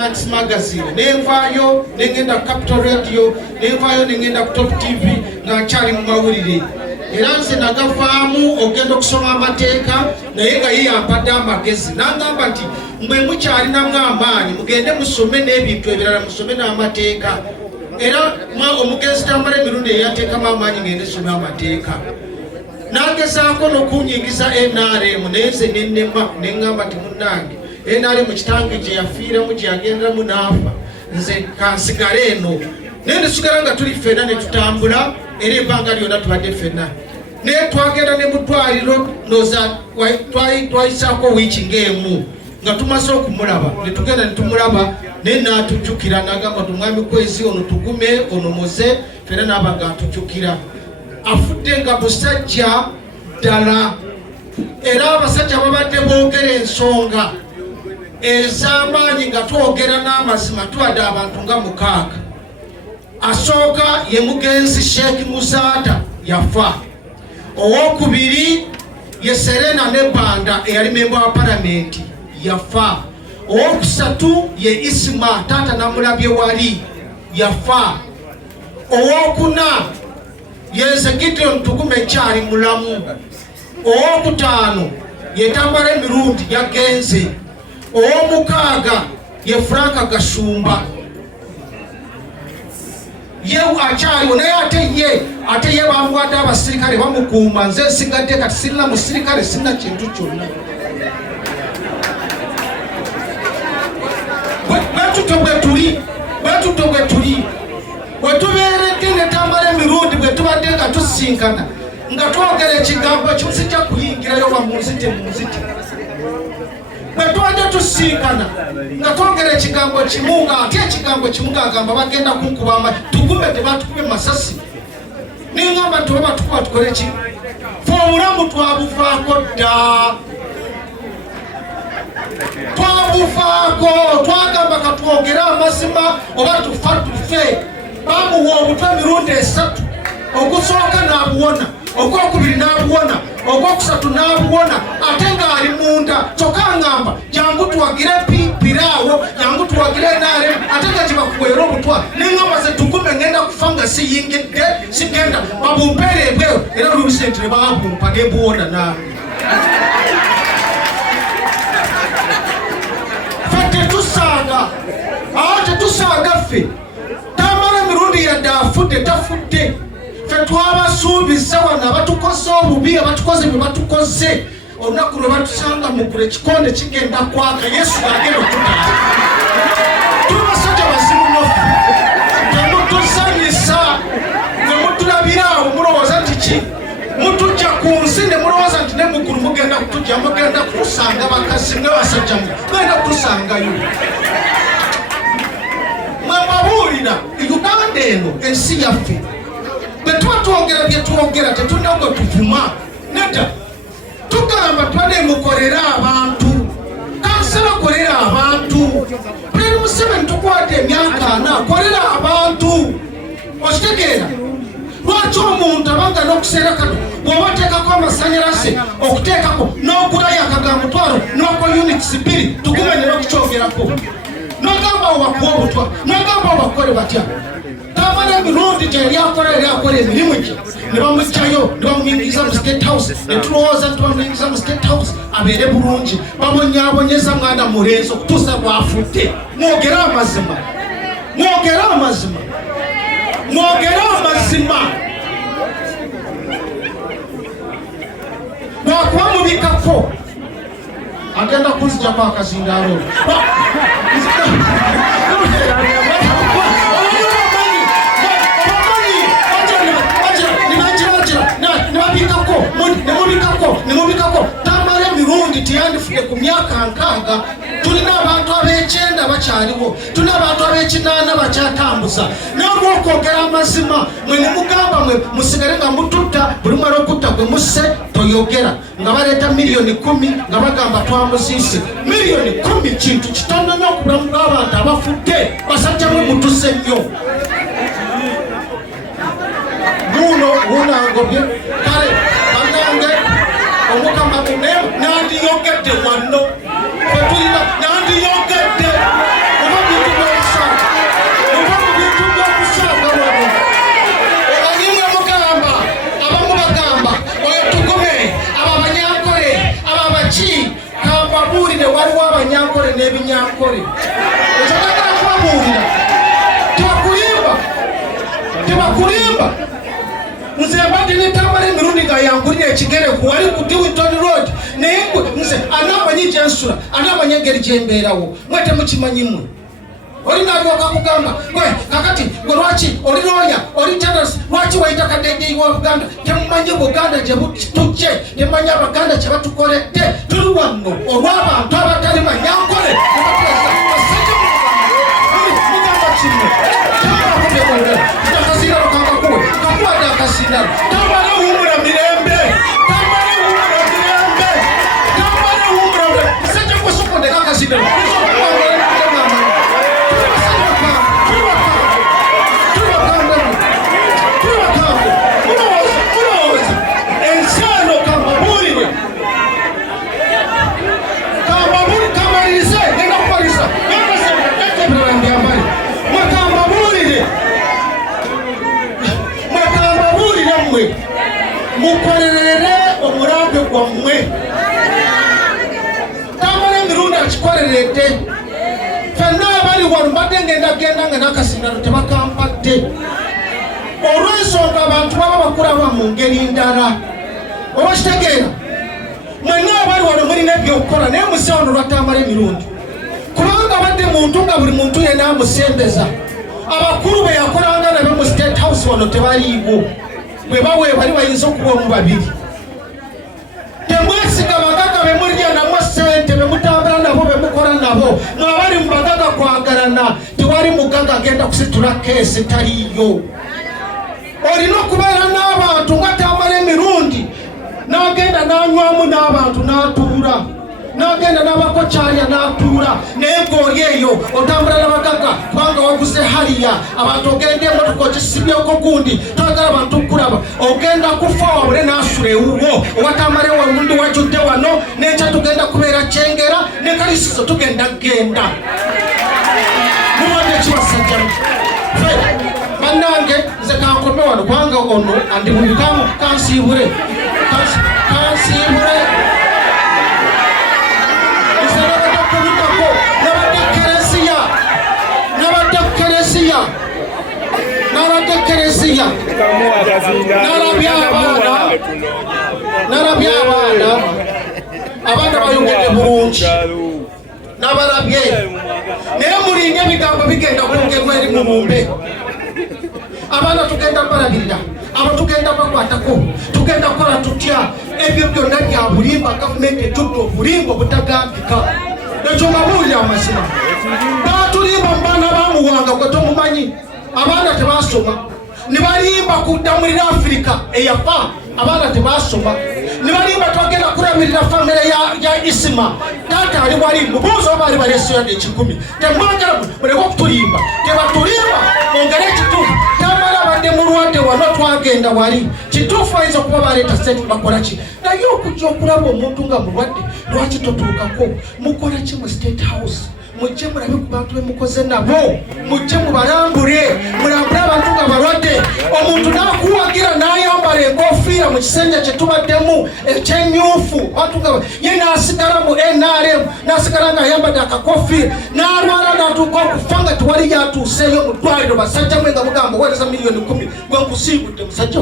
magazine nenvayo nengenda Capital Radio nenvayo nengenda Top TV ngachali mu mawulire era nze nagavaamu ogenda okusoma amateeka naye nga yeyampadde amagezi nangamba nti mwe mukyalina amaanyi mugende musome n'ebintu ebirala musome n'amateeka era omugezi tambala emirundi eyateekamu amaanyi ngende some amateeka nagezaako n'okunyingiza NRM naye nze nennema neŋŋamba nti munnange NRM kitange gye yafiiramu gye yagenderamu n'afa nze kansigale eno naye netusigala nga tuli ffenna ne tutambula era ebbanga lyonna tubadde ffenna naye twagenda ne mu ddwaliro noza twayisaako wiiki ng'emu nga tumaze okumulaba ne tugenda ne tumulaba naye n'atujjukira n'agamba ti omwami Kwezi ono tugume ono muze ffenna n'aba nga atujjukira afudde nga musajja ddala era abasajja babadde boogera ensonga ez'amaanyi nga twogera n'amazima tuwadde abantu nga 6 asooka ye mugenzi Sheikh Muzaata yafa owokubiri ye Serena Nebanda eyali memba wa palamenti yafa owokusatu ye Isma taata namulabye wali yafa owokuna ye Gideon Tugume kyali mulamu owokutaano ye Tambala emirundi yagenze owomukaaga ye Frank Gashumba ye akyaliwo naye ate ye bamuwadde abasirikale bamukuuma nze nsigadde kati sirina musirikale sirina kintu kyonna bwetutyo bwe tuli wetubeeredde ne Tambala emirundi bwe tubadde nga tusinkana nga twogera ekigambo kimu sijja kuyingirayo bamunzite munzite bwe tubadde tusinkana nga twogera ekigambo kimu nga ate ekigambo kimu ngagamba bagenda kunkubamba tugume tebatukube masasi neŋŋamba nti oba batukuba tukole ki fe obulamu twabufaako dda twabufaako twagamba katwogere amazima oba tufa tufe bamuwa omutwe emirundi 3 ogusooka n'abuwona ogwokubiri n'abuwona ogwokusatu n'abuwona ate ng'ali munda kyokka ngamba jangu tuwagire piraawo jangu tuwagire NRM ate nga kyebakuweera omutwa neŋŋamba ze tugume ngenda kufa nga siyingidde sigenda babumpeera ebweyo era olubisente ne babumpa nebuwona nange fe tetusaaga awo tetusaaga ffe Tambala emirundi yadde afudde tafudde fe twabasuubiza wano abatukoze obubi abatukoze bye batukoze olunaku lwe batusanga mugula ekikonde kigenda kwaka Yesu agenda okutata tuli basajja bazibu nofu temutuzanyisa ne mutulabiraawo mulowooza nti ki mutujja ku nsi ne mulowooza nti ne muggulu mugenda kutujja mugenda kutusanga bakazi mwe basajja mugenda kutusangayo mwebabuulira Uganda eno ensi yaffe bwe tuba twogera bye twogera tetulina gwe tuvuma nedda tugamba twanemukolera abantu kansala kolera abantu Pulezidenti Museveni tukwate emyaka 4 kolera abantu okitegeera lwaki omuntu abanga n'okuseera kato bw'obateekako amasanyalaze okuteekako n'okulayo akagamutwalo n'oko units 2 tugume ne n'okukyogerako n'ogamba obakuwa obutwa n'ogamba obakole batya Tambala emirundi gye lyakola emirimu gye ne bamugjayo ne bamuyingiza mu State House ne tulowooza nti bamuyingiza mu State House abeere bulungi bamonyabonyeza mwana mulenzi okutuusa bw'afudde mwogere amazima mwogere amazima mwogere amazima bwakuba mubikako agenda kunzijako akazindaalo nemubikako Tambala emirundi tiyandifudde ku myaka 6 tulina abantu ab'ekyenda bakyaliwo tulina abantu ab'ekinaana bakyatambuza n'olwokwogera amazima mwe nemugamba mwe musigale nga mututta buli mwala okutta gwe musse toyogera nga baleeta miliyoni 10 nga bagamba twamuziise miliyoni 10 kintu kitono nnyo ku bulamu bw'abantu abafudde basajja mwe mutuse nnyo guno angobye kale bannange omukama nandiyogedde wano nandiyogedde oba bagamba nze mbadde ne Tamale emirundi nga yangulira ekigere ku wali ku Diwton Road naye nze anamanyi gyensula anamanyi engeri gyembeerawo mwe temukimanyimu olina alyoka kugamba gwe kakati gwe lwaki oli looya oli tennis lwaki wayita kaddeegeyi wa Buganda temumanyi Buganda gye tujje temumanyi Abaganda kye batukoledde tuli wano olw'abantu abatali manyankole takasindalo kangakuwe kakuwadde akasindalo Tamale wuumula mirembe Tamale wuumula mirembe Tamale wuumula mirembe musajja kusukundeko akasindalo mukorerere omurambe gwammwe Tamale emirundi akikolerete fenna abali wano mbadde ngenda nga n'akasindalo tebakampadde olw'ensonga abantu baba bakulaba mu ngeri ndala oba kitegeera mwenna abali wano mulina ebyokukola naye musawano lwa Tamale emirundi kubanga badde muntu nga buli muntu yena amusembeza abakulu be yakolanga nabe mu State House wano tebaliiwo bwe bawe bali bayinza okuba mu babiri temwesiga bagaga be mulya namwe ssente be mutambula nabo be mukola nabo mwabali mu bagaga kwagalana tewali mugaga agenda kusitula keesi taliyo olina okubeera n'abantu nga Tamale emirundi n'agenda n'anywamu n'abantu n'atuula n'agenda n'abakokyalya n'atuula naye ng'oli eyo otambula n'abagaga kubanga waguze haliya abantu ogenda emotoka okisibyeko gundi toyagala abantu kulaba ogenda kufa wabule n'asula ewuwo owa Tamale walundi wajjudde wano n'enkya tugenda kubeera kyengera ne kalisizo tugenda genda muwadde ekibasajjamu bannange nze kankome wano kubanga ono andibulikamu kansiibule Keresia narabya abaana bayogedde bulungi nabalabye naye mulinga ebigambo bigenda kwongerwa eri mu bumbe abaana tugenda balabirira abo tugenda bakwatako tugenda kukola tutya ebyo byonna bya bulimba gavumenti ejjudde obulimba obutagambika ekyo ngabuulira amazima batulimba mu baana bamuwanga gwe tomumanyi abaana tebasoma nibalimba kudamulira Afrika eyafa abaana tebasoma nibalimba twagenda kurabirira famire ya Isima tata ali wali mubuzo bali balesiyo n'ekikumi temwagala muleko kutulimba tebatulimba ongere kitufu Tamale abadde mulwadde wano twagenda wali kitufu ayinza kuba baleeta sente bakola ki naye okujja okulaba omuntu nga mulwadde lwaki totuukako mukola ki mu State House mujje mulabe ku bantu be mukoze nabo mujje mubalambule mulambule abantu nga balwadde omuntu n'akuwagira n'ayambala enkofiira mu kisenge kye tubaddemu ekyenyufu abantu nga ye n'asigala mu NRM n'asigala ng'ayambadde akakofiira n'alwala n'atuuka okufa nga tewali yatuuseeyo mu ddwaliro basajja mwe nga mugamba weereza $10,000 gwe nkusiibudde musajja